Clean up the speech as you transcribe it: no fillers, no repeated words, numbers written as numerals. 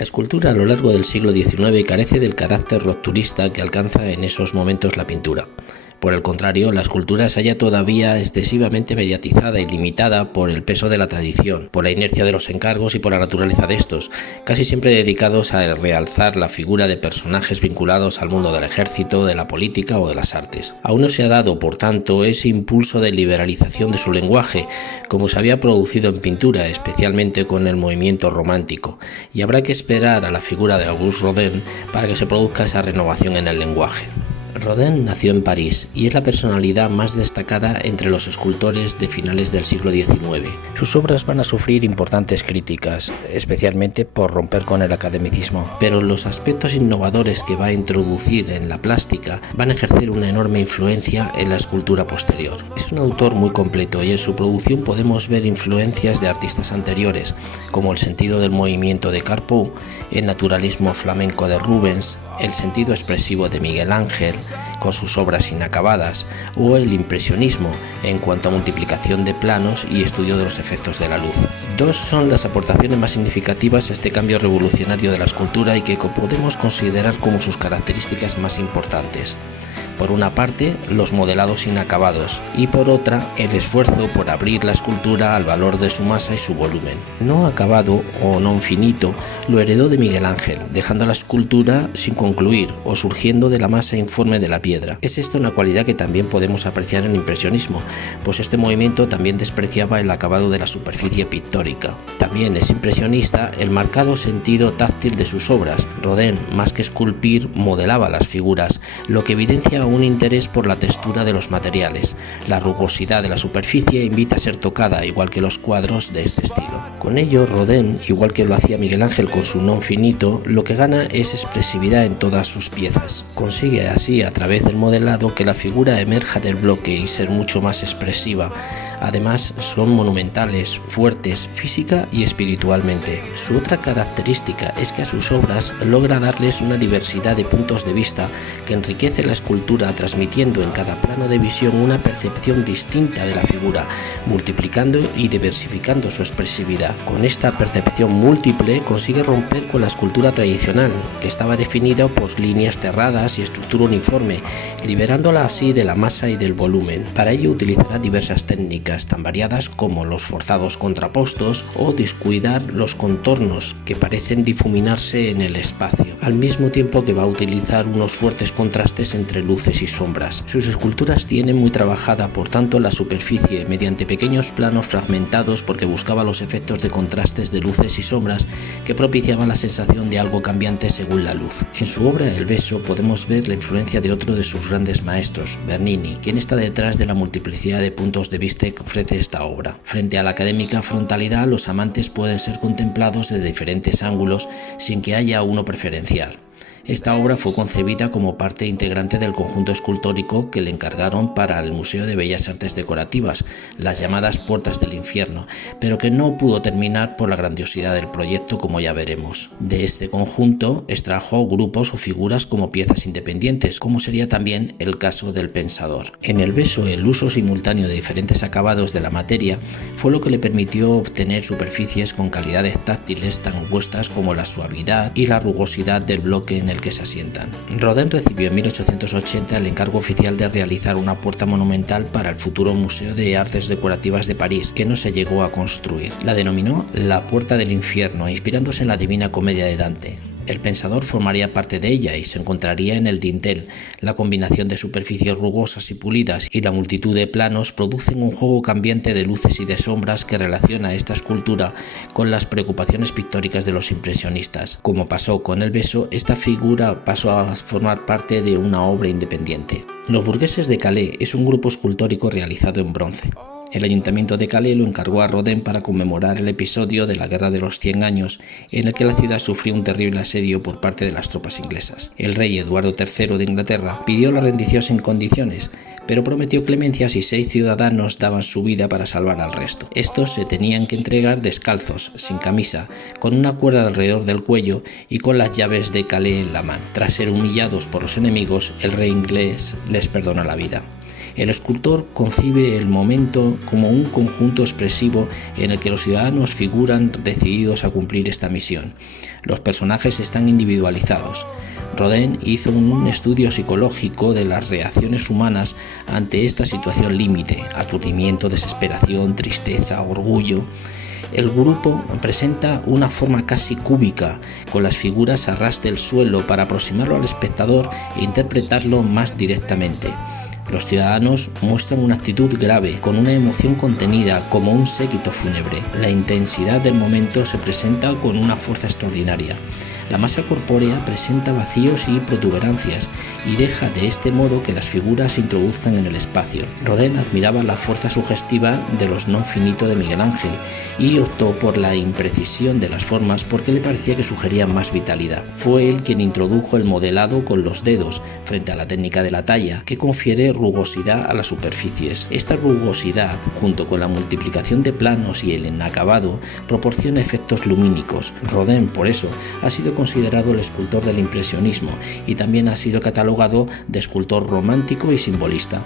La escultura a lo largo del siglo XIX carece del carácter rupturista que alcanza en esos momentos la pintura. Por el contrario, la escultura se halla todavía excesivamente mediatizada y limitada por el peso de la tradición, por la inercia de los encargos y por la naturaleza de estos, casi siempre dedicados a realzar la figura de personajes vinculados al mundo del ejército, de la política o de las artes. Aún no se ha dado, por tanto, ese impulso de liberalización de su lenguaje, como se había producido en pintura, especialmente con el movimiento romántico, y habrá que esperar a la figura de Auguste Rodin para que se produzca esa renovación en el lenguaje. Rodin nació en París y es la personalidad más destacada entre los escultores de finales del siglo XIX. Sus obras van a sufrir importantes críticas, especialmente por romper con el academicismo, pero los aspectos innovadores que va a introducir en la plástica van a ejercer una enorme influencia en la escultura posterior. Es un autor muy completo y en su producción podemos ver influencias de artistas anteriores, como el sentido del movimiento de Carpeaux, el naturalismo flamenco de Rubens, el sentido expresivo de Miguel Ángel, con sus obras inacabadas, o el impresionismo en cuanto a multiplicación de planos y estudio de los efectos de la luz. Dos son las aportaciones más significativas a este cambio revolucionario de la escultura y que podemos considerar como sus características más importantes. Por una parte, los modelados inacabados y por otra, el esfuerzo por abrir la escultura al valor de su masa y su volumen. No acabado o no finito lo heredó de Miguel Ángel, dejando la escultura sin concluir o surgiendo de la masa informe de la piedra. Es esta una cualidad que también podemos apreciar en el impresionismo, pues este movimiento también despreciaba el acabado de la superficie pictórica. También es impresionista el marcado sentido táctil de sus obras. Rodin, más que esculpir, modelaba las figuras, lo que evidencia un interés por la textura de los materiales. La rugosidad de la superficie invita a ser tocada, igual que los cuadros de este estilo. Con ello, Rodin, igual que lo hacía Miguel Ángel con su non finito, lo que gana es expresividad en todas sus piezas. Consigue así, a través del modelado, que la figura emerja del bloque y ser mucho más expresiva. Además, son monumentales, fuertes, física y espiritualmente. Su otra característica es que a sus obras logra darles una diversidad de puntos de vista que enriquece la escultura, transmitiendo en cada plano de visión una percepción distinta de la figura, multiplicando y diversificando su expresividad. Con esta percepción múltiple consigue romper con la escultura tradicional, que estaba definida por líneas cerradas y estructura uniforme, liberándola así de la masa y del volumen. Para ello utilizará diversas técnicas tan variadas como los forzados contrapostos o descuidar los contornos que parecen difuminarse en el espacio, al mismo tiempo que va a utilizar unos fuertes contrastes entre luces y sombras. Sus esculturas tienen muy trabajada, por tanto, la superficie mediante pequeños planos fragmentados, porque buscaba los efectos de contrastes de luces y sombras que propiciaban la sensación de algo cambiante según la luz. En su obra El beso podemos ver la influencia de otro de sus grandes maestros, Bernini, quien está detrás de la multiplicidad de puntos de vista que ofrece esta obra. Frente a la académica frontalidad, los amantes pueden ser contemplados desde diferentes ángulos sin que haya uno preferencial. Esta obra fue concebida como parte integrante del conjunto escultórico que le encargaron para el Museo de Bellas Artes Decorativas, las llamadas Puertas del Infierno, pero que no pudo terminar por la grandiosidad del proyecto, como ya veremos. De este conjunto extrajo grupos o figuras como piezas independientes, como sería también el caso del Pensador. En el beso, el uso simultáneo de diferentes acabados de la materia fue lo que le permitió obtener superficies con calidades táctiles tan opuestas como la suavidad y la rugosidad del bloque en el que se asientan. Rodin recibió en 1880 el encargo oficial de realizar una puerta monumental para el futuro Museo de Artes Decorativas de París, que no se llegó a construir. La denominó la Puerta del Infierno, inspirándose en la Divina Comedia de Dante. El Pensador formaría parte de ella y se encontraría en el dintel. La combinación de superficies rugosas y pulidas y la multitud de planos producen un juego cambiante de luces y de sombras que relaciona esta escultura con las preocupaciones pictóricas de los impresionistas. Como pasó con el beso, esta figura pasó a formar parte de una obra independiente. Los burgueses de Calais es un grupo escultórico realizado en bronce. El Ayuntamiento de Calais lo encargó a Rodin para conmemorar el episodio de la Guerra de los 100 años, en el que la ciudad sufrió un terrible asedio por parte de las tropas inglesas. El rey Eduardo III de Inglaterra pidió la rendición sin condiciones, pero prometió clemencia si 6 ciudadanos daban su vida para salvar al resto. Estos se tenían que entregar descalzos, sin camisa, con una cuerda alrededor del cuello y con las llaves de Calais en la mano. Tras ser humillados por los enemigos, el rey inglés les perdona la vida. El escultor concibe el momento como un conjunto expresivo en el que los ciudadanos figuran decididos a cumplir esta misión. Los personajes están individualizados. Rodin hizo un estudio psicológico de las reacciones humanas ante esta situación límite: aturdimiento, desesperación, tristeza, orgullo. El grupo presenta una forma casi cúbica, con las figuras a ras del suelo para aproximarlo al espectador e interpretarlo más directamente. Los ciudadanos muestran una actitud grave, con una emoción contenida, como un séquito fúnebre. La intensidad del momento se presenta con una fuerza extraordinaria. La masa corpórea presenta vacíos y protuberancias y deja de este modo que las figuras se introduzcan en el espacio. Rodin admiraba la fuerza sugestiva de los non finito de Miguel Ángel y optó por la imprecisión de las formas porque le parecía que sugerían más vitalidad. Fue él quien introdujo el modelado con los dedos frente a la técnica de la talla, que confiere rugosidad a las superficies. Esta rugosidad, junto con la multiplicación de planos y el inacabado, proporciona efectos lumínicos. Rodin, por eso, ha sido considerado el escultor del impresionismo y también ha sido catalogado de escultor romántico y simbolista.